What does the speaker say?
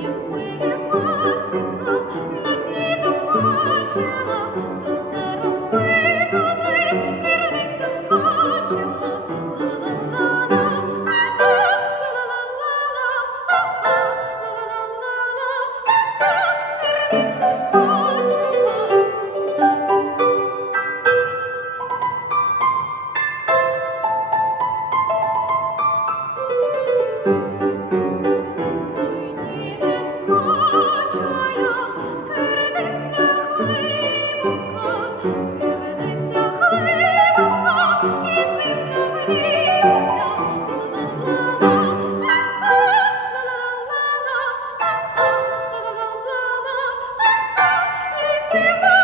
Якби я пасіка, на дні побачила. it's Super